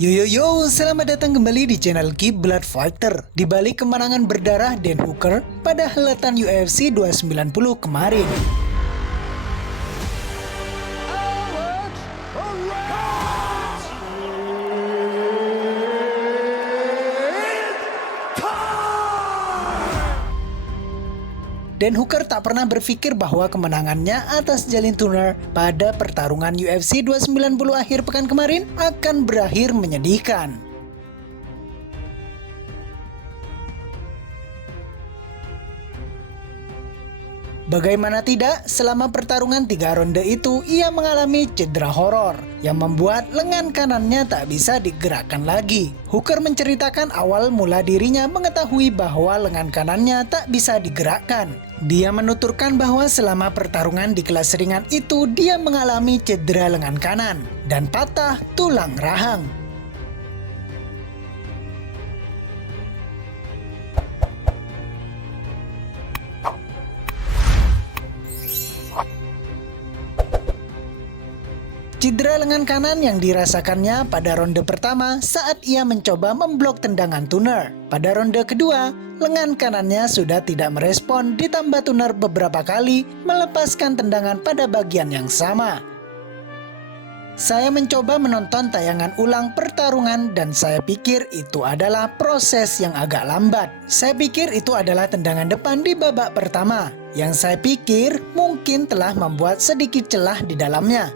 Yo yo yo, selamat datang kembali di channel Keep Blood Fighter. Di balik kemenangan berdarah Dan Hooker pada helatan UFC 290 kemarin. Dan Hooker tak pernah berpikir bahwa kemenangannya atas Jalin Turner pada pertarungan UFC 290 akhir pekan kemarin akan berakhir menyedihkan. Bagaimana tidak, selama pertarungan 3 ronde itu ia mengalami cedera horor yang membuat lengan kanannya tak bisa digerakkan lagi. Hooker menceritakan awal mula dirinya mengetahui bahwa lengan kanannya tak bisa digerakkan. Dia menuturkan bahwa selama pertarungan di kelas ringan itu dia mengalami cedera lengan kanan dan patah tulang rahang. Cedera lengan kanan yang dirasakannya pada ronde pertama saat ia mencoba memblok tendangan Turner. Pada ronde kedua, lengan kanannya sudah tidak merespon ditambah Turner beberapa kali melepaskan tendangan pada bagian yang sama. Saya mencoba menonton tayangan ulang pertarungan dan saya pikir itu adalah proses yang agak lambat. Saya pikir itu adalah tendangan depan di babak pertama yang saya pikir mungkin telah membuat sedikit celah di dalamnya.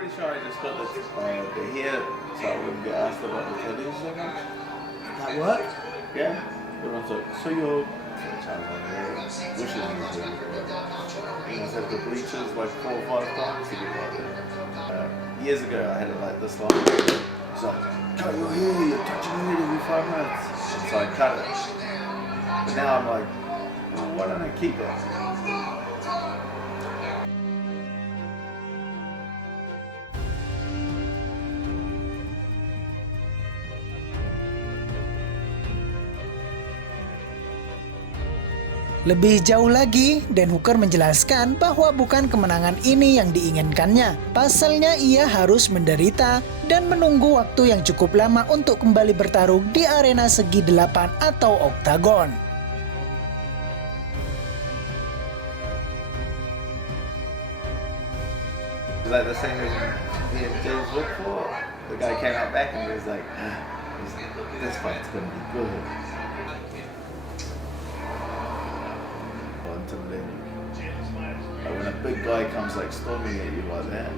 Pretty sure I just got the here, so I wouldn't get asked about the tellies so much. That work? Yeah, everyone's like, so you're wishes you were. I said the bleachers like 4 or 5 times to get like that. Years ago, I had it like this long. It's like, cut your hair, you're touching your head every 5 minutes. So I cut it. But now I'm like, well, why don't I keep it? Lebih jauh lagi, Dan Hooker menjelaskan bahwa bukan kemenangan ini yang diinginkannya. Pasalnya ia harus menderita dan menunggu waktu yang cukup lama untuk kembali bertarung di arena segi 8 atau oktagon. Like the same as me and James looked for. The guy came out back and he was like, this fight's gonna be good. Intimidating. Like when a big guy comes like storming at you like that.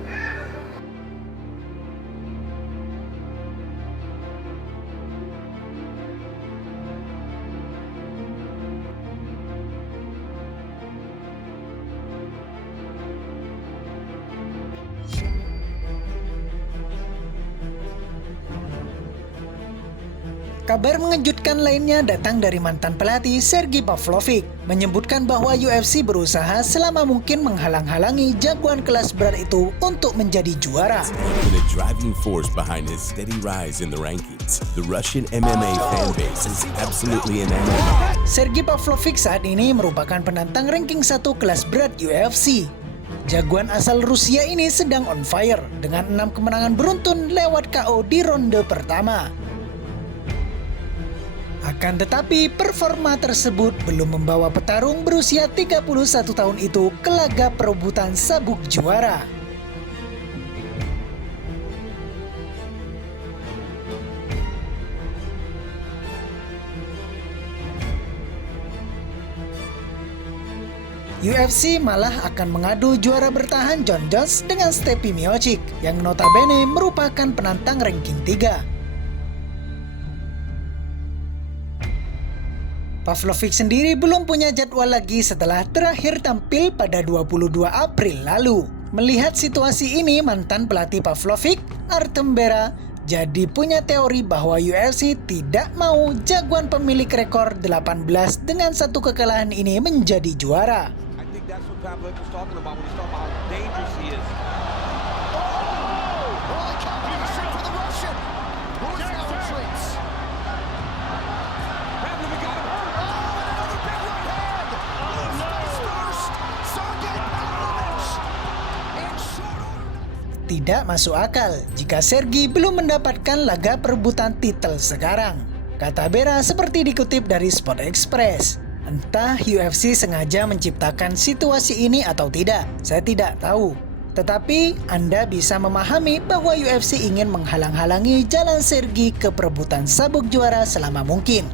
Kabar mengejutkan lainnya datang dari mantan pelatih Sergey Pavlovich, menyebutkan bahwa UFC berusaha selama mungkin menghalang-halangi jagoan kelas berat itu untuk menjadi juara. The driving force behind his steady rise in the rankings, the Russian MMA fan base is absolutely enamored. Sergey Pavlovich saat ini merupakan penantang ranking 1 kelas berat UFC. Jagoan asal Rusia ini sedang on fire dengan 6 kemenangan beruntun lewat KO di ronde pertama. Akan tetapi, performa tersebut belum membawa petarung berusia 31 tahun itu ke laga perebutan sabuk juara. UFC malah akan mengadu juara bertahan Jon Jones dengan Stipe Miocic yang notabene merupakan penantang ranking 3. Pavlovich sendiri belum punya jadwal lagi setelah terakhir tampil pada 22 April lalu. Melihat situasi ini, mantan pelatih Pavlovich, Artem Bera, jadi punya teori bahwa UFC tidak mau jagoan pemilik rekor 18 dengan 1 kekalahan ini menjadi juara. I think that's what Pavlovich was talking about when he's talking about how dangerous he is. Pavlovich got him. tidak masuk akal jika Sergey belum mendapatkan laga perebutan titel sekarang, kata Bera seperti dikutip dari Sport Express. Entah UFC sengaja menciptakan situasi ini atau tidak, saya tidak tahu. Tetapi Anda bisa memahami bahwa UFC ingin menghalang-halangi jalan Sergey ke perebutan sabuk juara selama mungkin.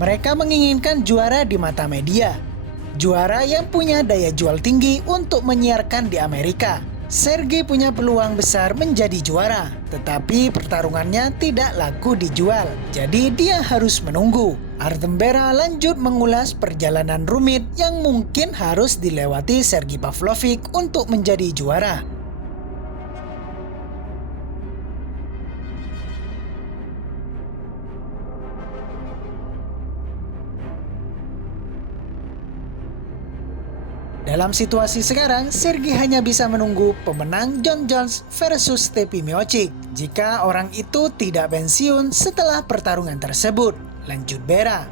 Mereka menginginkan juara di mata media, juara yang punya daya jual tinggi untuk menyiarkan di Amerika. Sergey punya peluang besar menjadi juara, tetapi pertarungannya tidak laku dijual, jadi dia harus menunggu. Artem Bera lanjut mengulas perjalanan rumit yang mungkin harus dilewati Sergey Pavlovich untuk menjadi juara. Dalam situasi sekarang, Sergey hanya bisa menunggu pemenang Jon Jones versus Stipe Miocic jika orang itu tidak pensiun setelah pertarungan tersebut, lanjut Bera.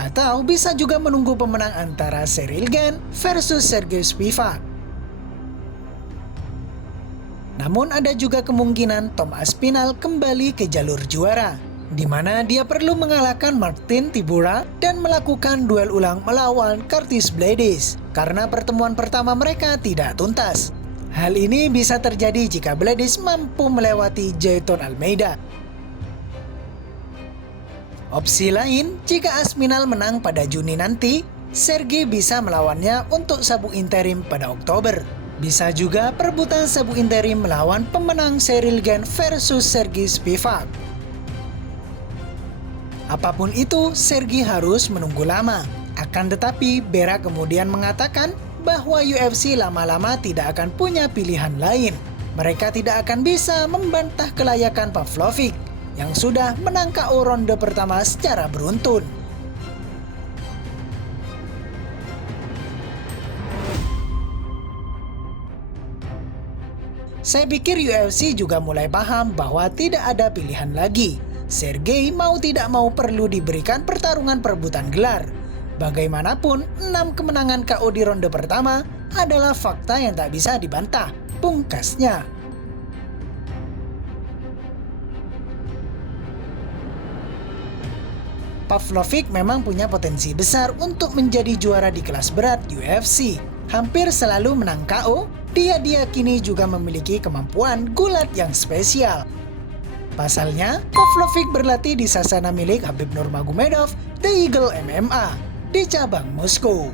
Atau bisa juga menunggu pemenang antara Ciryl Gane versus Sergey Spivak. Namun ada juga kemungkinan Tom Aspinall kembali ke jalur juara, di mana dia perlu mengalahkan Martin Tybura dan melakukan duel ulang melawan Curtis Blaydes karena pertemuan pertama mereka tidak tuntas. Hal ini bisa terjadi jika Blaydes mampu melewati Jayton Almeida. Opsi lain, jika Aspinall menang pada Juni nanti, Sergey bisa melawannya untuk sabuk interim pada Oktober. Bisa juga perebutan sabuk interim melawan pemenang Ciryl Gane versus Sergey Spivak. Apapun itu, Sergey harus menunggu lama. Akan tetapi, Bera kemudian mengatakan bahwa UFC lama-lama tidak akan punya pilihan lain. Mereka tidak akan bisa membantah kelayakan Pavlovich yang sudah menang KO ronde pertama secara beruntun. Saya pikir UFC juga mulai paham bahwa tidak ada pilihan lagi. Sergey mau tidak mau perlu diberikan pertarungan perebutan gelar. Bagaimanapun, 6 kemenangan KO di ronde pertama adalah fakta yang tak bisa dibantah, pungkasnya. Pavlovich memang punya potensi besar untuk menjadi juara di kelas berat UFC. Hampir selalu menang KO, dia diyakini juga memiliki kemampuan gulat yang spesial. Pasalnya, Pavlovich berlatih di sasana milik Khabib Nurmagomedov, The Eagle MMA, di cabang Moskow.